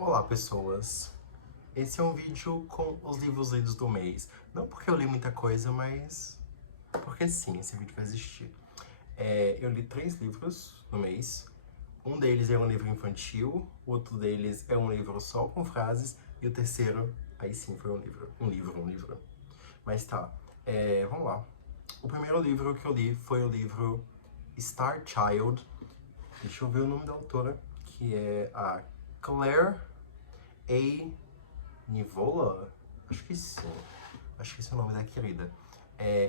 Olá, pessoas! Esse é um vídeo com os livros lidos do mês. Não porque eu li muita coisa, mas porque sim, esse vídeo vai existir. Eu li 3 livros no mês. Um deles é um livro infantil, o outro deles é um livro só com frases, e o terceiro, aí sim, foi um livro. Mas tá, vamos lá. O primeiro livro que eu li foi o livro Star Child. Deixa eu ver o nome da autora, que é a Claire A. Nivola? Acho que sim. Acho que esse é o nome da querida.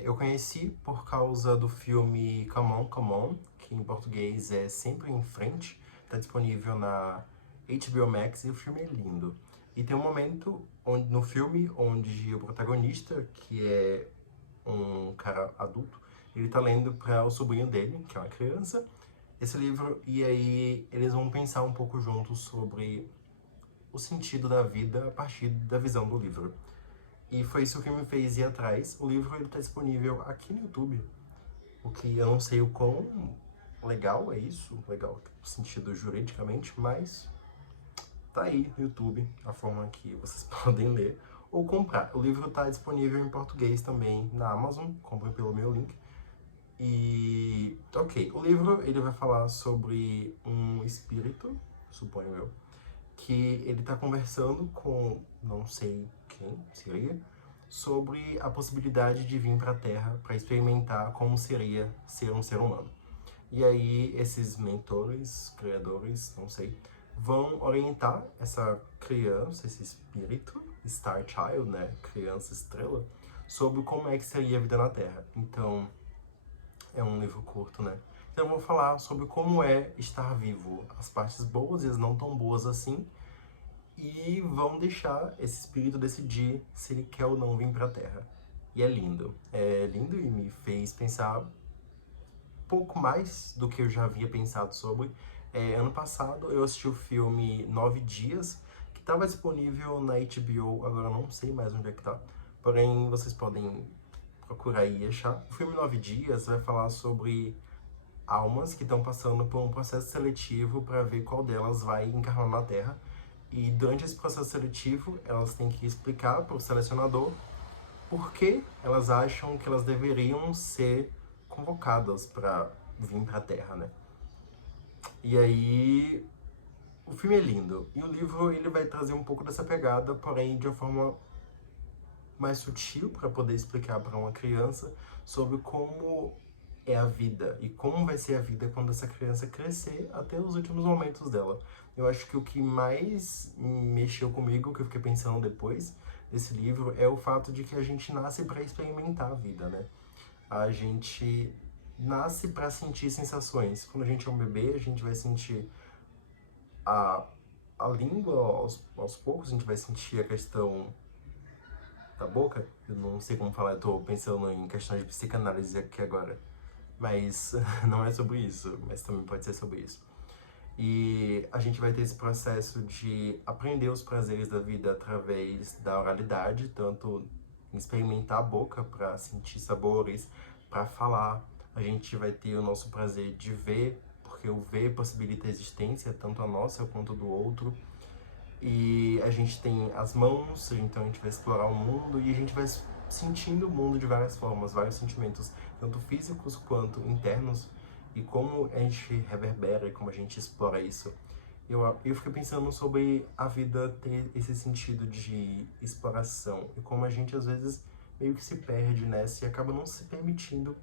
Eu conheci por causa do filme Come On, Come On, que em português é Sempre em Frente. Tá disponível na HBO Max e o filme é lindo. E tem um momento no filme onde o protagonista, que é um cara adulto, ele tá lendo para o sobrinho dele, que é uma criança, esse livro, e aí eles vão pensar um pouco juntos sobre o sentido da vida a partir da visão do livro. E foi isso que me fez ir atrás. O livro está disponível aqui no YouTube, o que eu não sei o quão legal é isso, legal no sentido juridicamente, mas tá aí no YouTube a forma que vocês podem ler ou comprar. O livro está disponível em português também na Amazon, comprem pelo meu link. E, ok, o livro ele vai falar sobre um espírito, suponho eu, que ele tá conversando com não sei quem seria, sobre a possibilidade de vir para a Terra para experimentar como seria ser um ser humano. E aí esses mentores, criadores, não sei, vão orientar essa criança, esse espírito, Star Child, né, criança estrela, sobre como é que seria a vida na Terra. Então, é um livro curto, né? Então eu vou falar sobre como é estar vivo, as partes boas e as não tão boas assim, e vão deixar esse espírito decidir se ele quer ou não vir pra Terra. E é lindo e me fez pensar um pouco mais do que eu já havia pensado sobre. Ano passado eu assisti o filme 9 Dias, que estava disponível na HBO, agora eu não sei mais onde é que tá, porém vocês podem procurar e achar. O filme 9 Dias vai falar sobre almas que estão passando por um processo seletivo para ver qual delas vai encarnar na Terra. E durante esse processo seletivo, elas têm que explicar para o selecionador por que elas acham que elas deveriam ser convocadas para vir para a Terra, né? E aí, o filme é lindo. E o livro ele vai trazer um pouco dessa pegada, porém de uma forma mais sutil para poder explicar para uma criança sobre como é a vida e como vai ser a vida quando essa criança crescer até os últimos momentos dela. Eu acho que o que mais mexeu comigo, que eu fiquei pensando depois desse livro, é o fato de que a gente nasce para experimentar a vida, né? A gente nasce para sentir sensações. Quando a gente é um bebê, a gente vai sentir a, a língua aos poucos, a gente vai sentir a questão da boca. Eu não sei como falar, eu tô pensando em questões de psicanálise aqui agora. Mas não é sobre isso, mas também pode ser sobre isso. E a gente vai ter esse processo de aprender os prazeres da vida através da oralidade, tanto experimentar a boca para sentir sabores, para falar. A gente vai ter o nosso prazer de ver, porque o ver possibilita a existência, tanto a nossa quanto do outro. E a gente tem as mãos, então a gente vai explorar o mundo e a gente vai sentindo o mundo de várias formas, vários sentimentos, tanto físicos quanto internos, e como a gente reverbera e como a gente explora isso. Eu fiquei pensando sobre a vida ter esse sentido de exploração e como a gente às vezes meio que se perde nessa e acaba não se permitindo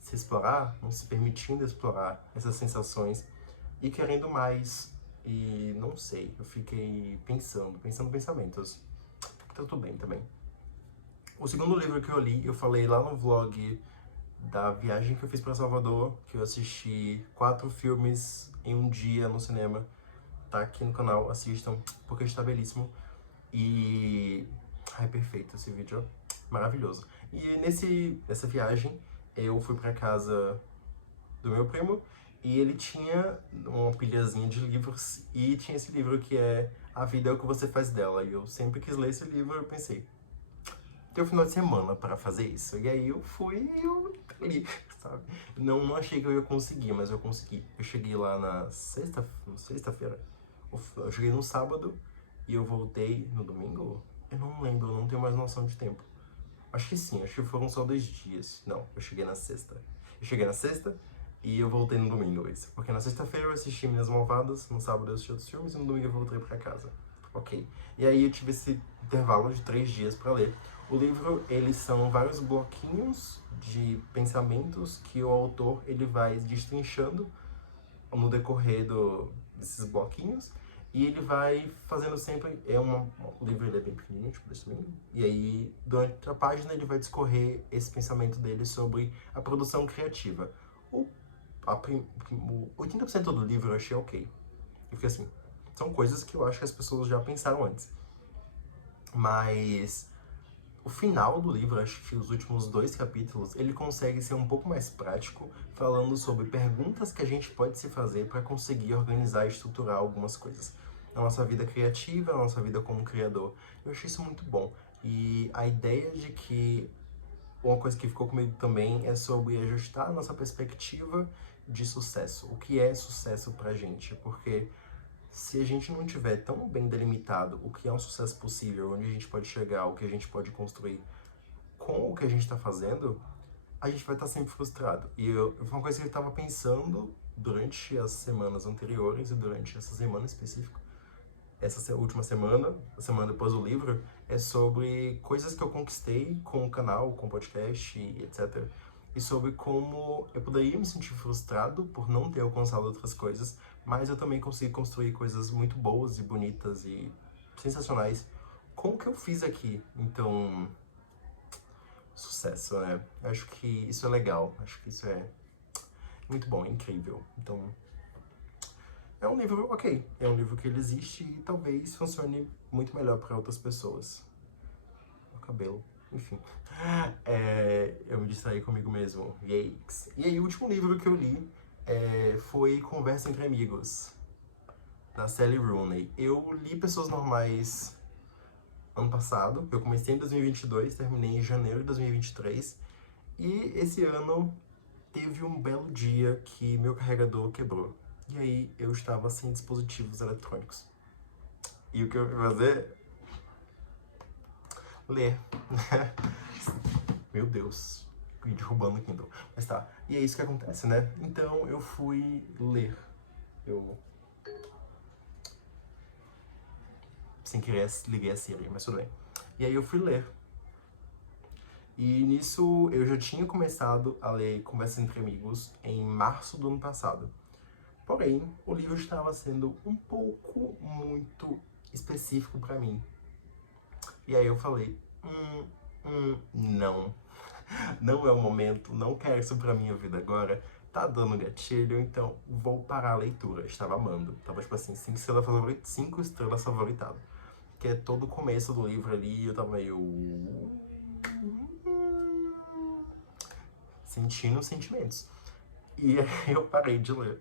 se explorar, não se permitindo explorar essas sensações e querendo mais. E não sei, eu fiquei pensando pensamentos. Tá tudo bem também. O segundo livro que eu li, eu falei lá no vlog da viagem que eu fiz pra Salvador, que eu assisti 4 filmes em um dia no cinema. Tá aqui no canal, assistam, porque está belíssimo. E... ai, perfeito esse vídeo, maravilhoso. E nessa viagem, eu fui pra casa do meu primo, e ele tinha uma pilhazinha de livros, e tinha esse livro que é A Vida é o que Você Faz Dela. E eu sempre quis ler esse livro, eu pensei, tem um final de semana para fazer isso. E aí eu fui e eu li, sabe? Não achei que eu ia conseguir, mas eu consegui. Eu cheguei lá na sexta-feira, Eu cheguei no sábado e eu voltei no domingo? Eu não lembro, eu não tenho mais noção de tempo. Acho que sim, acho que foram só 2 dias. Não, eu cheguei na sexta. Eu cheguei na sexta e eu voltei no domingo, isso. Porque na sexta-feira eu assisti Minas Malvadas, no sábado eu assisti outros filmes e no domingo eu voltei pra casa. Ok. E aí eu tive esse intervalo de 3 dias pra ler. O livro, eles são vários bloquinhos de pensamentos que o autor ele vai destrinchando no decorrer desses bloquinhos. E ele vai fazendo sempre. O livro ele é bem pequenininho, tipo desse tamanho. E aí, durante a página, ele vai discorrer esse pensamento dele sobre a produção criativa. O, o 80% do livro eu achei ok. Eu fiquei assim, são coisas que eu acho que as pessoas já pensaram antes. Mas o final do livro, acho que os últimos 2 capítulos, ele consegue ser um pouco mais prático, falando sobre perguntas que a gente pode se fazer para conseguir organizar e estruturar algumas coisas. Na nossa vida criativa, na nossa vida como criador. Eu achei isso muito bom. E a ideia de que uma coisa que ficou comigo também é sobre ajustar a nossa perspectiva de sucesso. O que é sucesso pra gente? Porque se a gente não tiver tão bem delimitado o que é um sucesso possível, onde a gente pode chegar, o que a gente pode construir com o que a gente está fazendo, a gente vai estar sempre frustrado. E foi uma coisa que eu estava pensando durante as semanas anteriores e durante essa semana específica. Essa última semana, a semana depois do livro, é sobre coisas que eu conquistei com o canal, com o podcast e etc. E sobre como eu poderia me sentir frustrado por não ter alcançado outras coisas, mas eu também consegui construir coisas muito boas e bonitas e sensacionais com o que eu fiz aqui. Então, sucesso, né? Eu acho que isso é legal, acho que isso é muito bom, é incrível. Então, é um livro ok, é um livro que ele existe e talvez funcione muito melhor para outras pessoas. O cabelo, enfim. Eu me distraí comigo mesmo, yikes. E aí o último livro que eu li foi Conversa Entre Amigos, da Sally Rooney. Eu li Pessoas Normais ano passado, eu comecei em 2022, terminei em janeiro de 2023. E esse ano teve um belo dia que meu carregador quebrou. E aí eu estava sem dispositivos eletrônicos. E o que eu fui fazer? Ler. Meu Deus. Fui derrubando o Kindle. Mas tá. E é isso que acontece, né? Então eu fui ler. Eu... Sem querer liguei a Siri, mas tudo bem. E aí eu fui ler. E nisso eu já tinha começado a ler Conversas Entre Amigos em março do ano passado. Porém, o livro estava sendo um pouco muito específico para mim. E aí eu falei, não. Não é o momento, não quero isso pra minha vida agora. Tá dando gatilho, então vou parar a leitura. Estava amando. Tava tipo assim, 5 estrelas favoritado. Que é todo o começo do livro ali, eu tava meio... sentindo sentimentos. E aí eu parei de ler.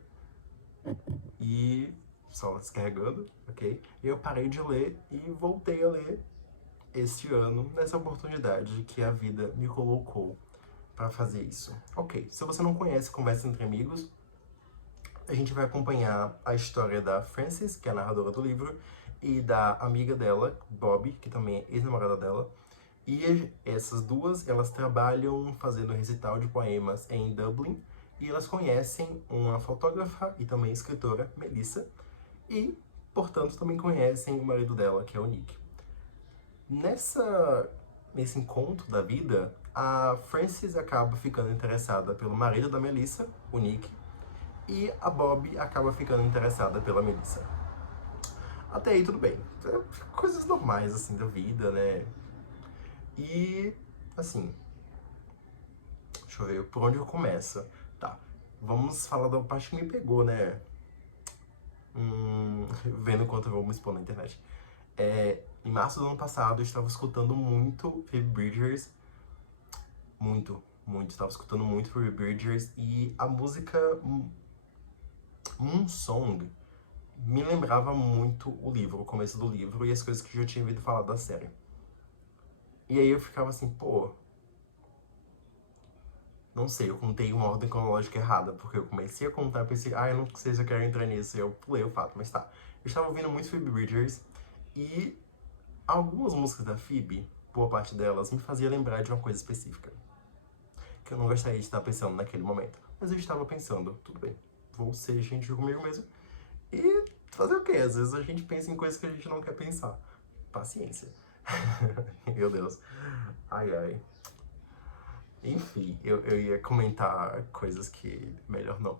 E só descarregando, ok? E eu parei de ler e voltei a ler este ano, nessa oportunidade que a vida me colocou para fazer isso. Ok, se você não conhece Conversa Entre Amigos, a gente vai acompanhar a história da Frances, que é a narradora do livro, e da amiga dela, Bob, que também é ex-namorada dela. E essas duas, elas trabalham fazendo recital de poemas em Dublin, e elas conhecem uma fotógrafa e também escritora, Melissa, e, portanto, também conhecem o marido dela, que é o Nick. Nesse encontro da vida, a Frances acaba ficando interessada pelo marido da Melissa, o Nick, e a Bob acaba ficando interessada pela Melissa. Até aí tudo bem. Coisas normais, assim, da vida, né? E, assim... Deixa eu ver por onde eu começo. Tá, vamos falar da parte que me pegou, né? Vendo quanto eu vou me expor na internet. Em março do ano passado, eu estava escutando muito Phoebe Bridgers. Muito. Estava escutando muito Phoebe Bridgers. E a música Moon Song me lembrava muito o livro, o começo do livro e as coisas que eu já tinha ouvido falar da série. E aí eu ficava assim, pô... Não sei, eu contei uma ordem cronológica errada, porque eu comecei a contar e pensei, eu não sei se eu quero entrar nisso, e eu pulei o fato, mas tá. Eu estava ouvindo muito Phoebe Bridgers, e algumas músicas da Phoebe, boa parte delas, me fazia lembrar de uma coisa específica, que eu não gostaria de estar pensando naquele momento. Mas eu estava pensando, tudo bem, vou ser gentil comigo mesmo, e fazer o quê? Às vezes a gente pensa em coisas que a gente não quer pensar. Paciência. Meu Deus. Ai, ai. Enfim, eu ia comentar coisas que melhor não.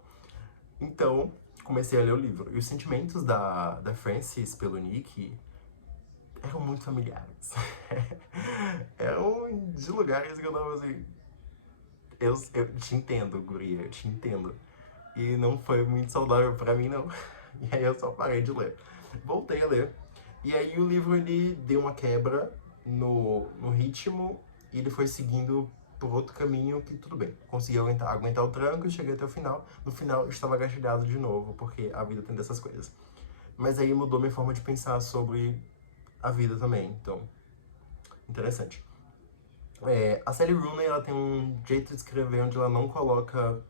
Então, comecei a ler o livro. E os sentimentos da Frances pelo Nick eram muito familiares. Eram de lugares que eu tava assim. Eu te entendo, guria, eu te entendo. E não foi muito saudável pra mim, não. E aí eu só parei de ler. Voltei a ler. E aí o livro, ele deu uma quebra no ritmo e ele foi seguindo por outro caminho que tudo bem. Consegui aguentar o tranco e cheguei até o final. No final eu estava agatilhado de novo, porque a vida tem dessas coisas. Mas aí mudou minha forma de pensar sobre a vida também, então, interessante. A Sally Rooney, ela tem um jeito de escrever onde ela não coloca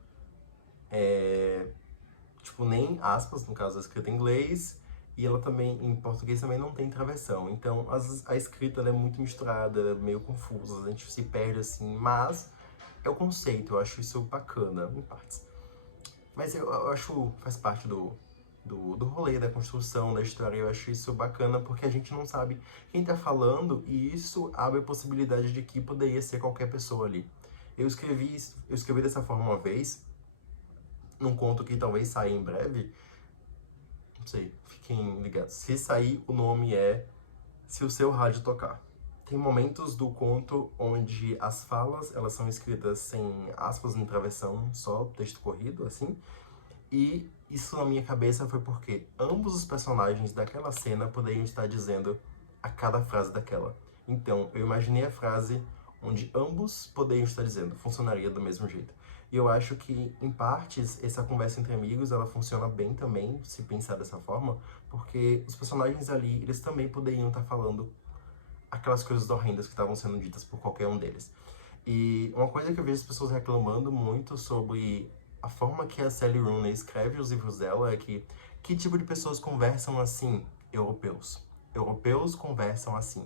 tipo, nem aspas, no caso, a escrita em inglês, e ela também, em português, também não tem travessão. Então, a escrita ela é muito misturada, ela é meio confusa, a gente se perde assim, mas é o conceito, eu acho isso bacana, em partes. Mas eu acho, faz parte do rolê, da construção da história, eu acho isso bacana porque a gente não sabe quem tá falando e isso abre a possibilidade de que poderia ser qualquer pessoa ali. Eu escrevi dessa forma uma vez, num conto que talvez saia em breve, não sei, fiquem ligados. Se sair, o nome é Se o Seu Rádio Tocar. Tem momentos do conto onde as falas, elas são escritas sem aspas em travessão, só texto corrido, assim. E isso na minha cabeça foi porque ambos os personagens daquela cena poderiam estar dizendo a cada frase daquela. Então, eu imaginei a frase onde ambos poderiam estar dizendo, funcionaria do mesmo jeito. E eu acho que, em partes, essa conversa entre amigos, ela funciona bem também, se pensar dessa forma, porque os personagens ali, eles também poderiam estar falando aquelas coisas horrendas que estavam sendo ditas por qualquer um deles. E uma coisa que eu vejo as pessoas reclamando muito sobre a forma que a Sally Rooney escreve os livros dela é que tipo de pessoas conversam assim? Europeus. Europeus conversam assim.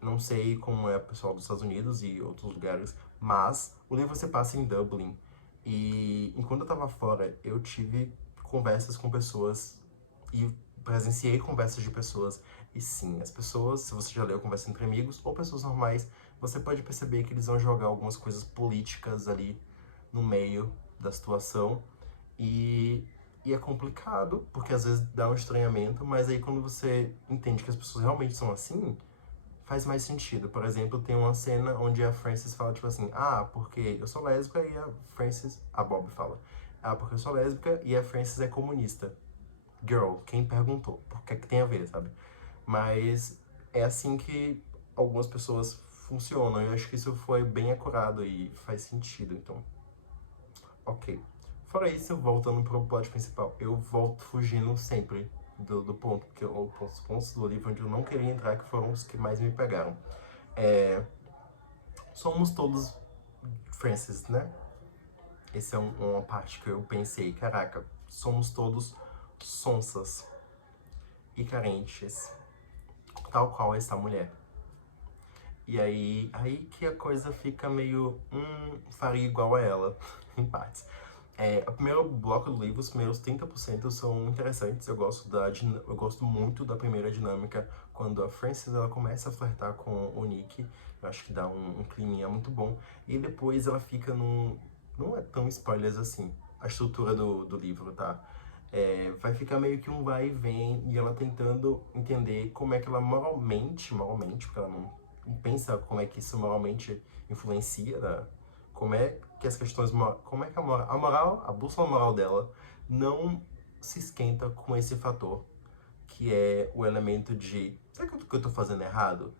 Não sei como é o pessoal dos Estados Unidos e outros lugares, mas o livro se passa em Dublin. E enquanto eu tava fora, eu tive conversas com pessoas e presenciei conversas de pessoas. E sim, as pessoas, se você já leu Conversa entre Amigos ou pessoas normais, você pode perceber que eles vão jogar algumas coisas políticas ali no meio da situação. E, e é complicado, porque às vezes dá um estranhamento, mas aí quando você entende que as pessoas realmente são assim, faz mais sentido. Por exemplo, tem uma cena onde a Frances fala, tipo assim, porque eu sou lésbica e a Bob fala, porque eu sou lésbica e a Frances é comunista. Girl, quem perguntou? Por que que tem a ver, sabe? Mas é assim que algumas pessoas funcionam. Eu acho que isso foi bem acurado e faz sentido, então. Ok. Fora isso, voltando pro plot principal, eu volto fugindo sempre do ponto, porque os pontos do livro onde eu não queria entrar que foram os que mais me pegaram. Somos todos Francis, né? Essa é uma parte que eu pensei, caraca, somos todos sonsas e carentes, tal qual essa mulher. E aí que a coisa fica meio, faria igual a ela, em partes. O primeiro bloco do livro, os primeiros 30% são interessantes. Eu gosto muito da primeira dinâmica, quando a Frances ela começa a flertar com o Nick. Eu acho que dá um climinha muito bom. E depois ela fica num... Não é tão spoilers assim, a estrutura do livro, tá? Vai ficar meio que um vai e vem, e ela tentando entender como é que ela moralmente, porque ela não pensa como é que isso moralmente influencia, né? Como é que as questões, como é que a moral, a bússola moral dela não se esquenta com esse fator, que é o elemento de, será que eu tô fazendo errado?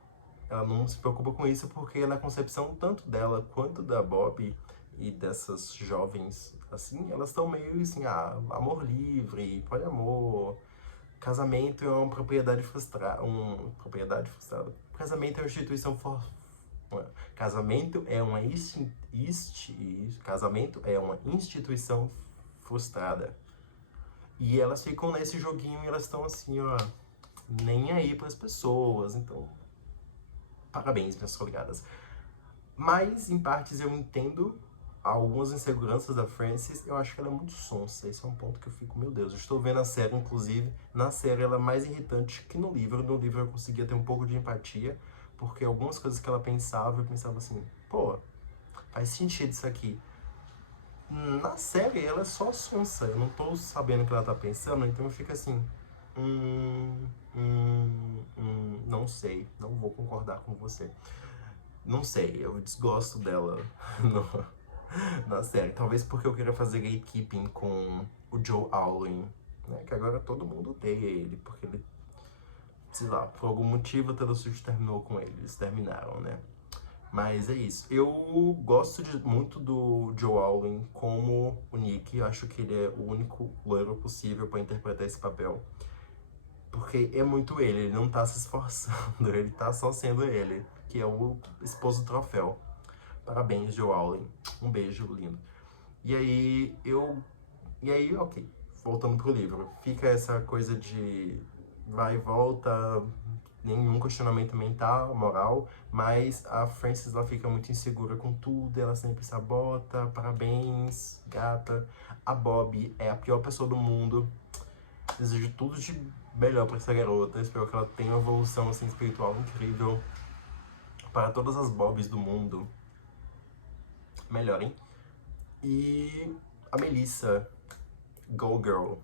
Ela não se preocupa com isso porque na concepção tanto dela quanto da Bob e dessas jovens, assim, elas estão meio assim, amor livre, poliamor, casamento é uma propriedade frustrada, casamento é uma instituição Casamento é uma instituição frustrada. E elas ficam nesse joguinho e elas estão assim, ó, nem aí pras pessoas. Então, parabéns, minhas folgadas. Mas, em partes, eu entendo algumas inseguranças da Frances. Eu acho que ela é muito sonsa. Esse é um ponto que eu fico, meu Deus. Eu estou vendo a série, inclusive. Na série, ela é mais irritante que no livro. No livro, eu conseguia ter um pouco de empatia. Porque algumas coisas que ela pensava, eu pensava assim, pô, faz sentido isso aqui. Na série, ela é só sonsa. Eu não tô sabendo o que ela tá pensando, então eu fico assim, não sei, não vou concordar com você. Não sei, eu desgosto dela na série. Talvez porque eu queira fazer gatekeeping com o Joe Alwyn, né? Que agora todo mundo odeia ele, porque ele, sei lá, por algum motivo a Taylor Swift terminou com ele. Eles terminaram, né? Mas é isso. Eu gosto muito do Joe Alwyn como o Nick. Eu acho que ele é o único loiro possível para interpretar esse papel. Porque é muito ele não tá se esforçando, ele tá só sendo ele, que é o esposo do troféu. Parabéns, Joe Alwyn. Um beijo lindo. E aí, ok. Voltando pro livro. Fica essa coisa de vai e volta, nenhum questionamento mental, moral, mas a Frances, ela fica muito insegura com tudo, ela sempre sabota, parabéns, gata. A Bob é a pior pessoa do mundo. Desejo tudo de melhor pra essa garota, espero que ela tenha uma evolução assim, espiritual incrível. Para todas as Bobs do mundo, melhorem. E a Melissa, Go Girl.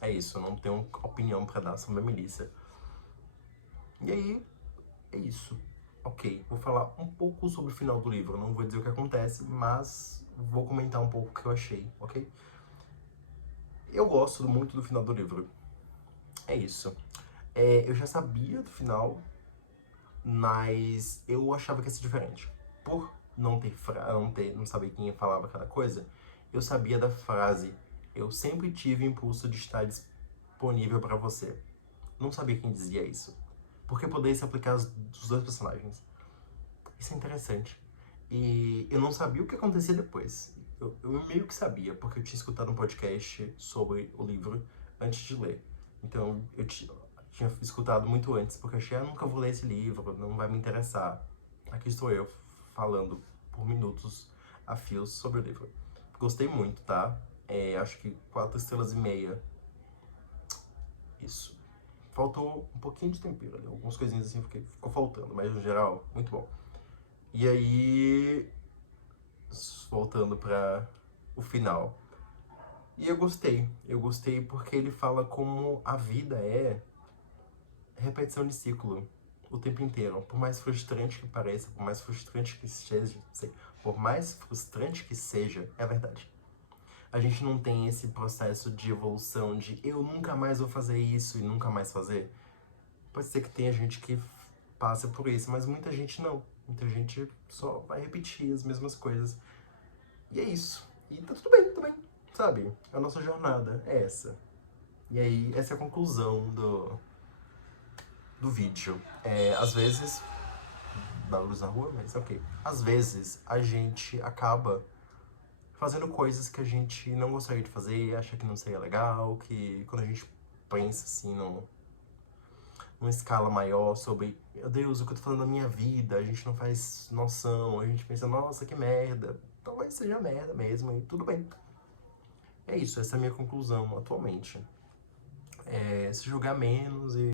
É isso, eu não tenho opinião pra dar sobre a Melissa. E aí, é isso. Ok, vou falar um pouco sobre o final do livro. Não vou dizer o que acontece, mas vou comentar um pouco o que eu achei, ok? Eu gosto muito do final do livro. É isso. Eu já sabia do final, mas eu achava que ia ser diferente. Por não saber quem falava cada coisa, eu sabia da frase: eu sempre tive o impulso de estar disponível pra você. Não sabia quem dizia isso. Porque poderia se aplicar aos dois personagens. Isso é interessante. E eu não sabia o que acontecia depois. Eu meio que sabia, porque eu tinha escutado um podcast sobre o livro antes de ler. Então eu tinha escutado muito antes, porque eu achei, nunca vou ler esse livro, não vai me interessar. Aqui estou eu, falando por minutos a fios sobre o livro. Gostei muito, tá? Acho que 4,5 estrelas. Isso. Faltou um pouquinho de tempero ali, algumas coisinhas assim ficou faltando, mas no geral, muito bom. E aí, voltando para o final. E eu gostei porque ele fala como a vida é repetição de ciclo o tempo inteiro. Por mais frustrante que pareça, por mais frustrante que seja, por mais frustrante que seja, é verdade. A gente não tem esse processo de evolução de eu nunca mais vou fazer isso e nunca mais fazer. Pode ser que tenha gente que passa por isso, mas muita gente não. Muita gente só vai repetir as mesmas coisas. E é isso. E tá tudo bem, sabe? A nossa jornada é essa. E aí, essa é a conclusão do vídeo. Às vezes, barulhos na rua, mas ok. Às vezes, a gente acaba fazendo coisas que a gente não gostaria de fazer, acha que não seria legal, que quando a gente pensa assim numa escala maior sobre, meu Deus, o que eu tô falando da minha vida, a gente não faz noção, a gente pensa, nossa, que merda. Talvez seja merda mesmo, e tudo bem. É isso, essa é a minha conclusão atualmente. Se julgar menos e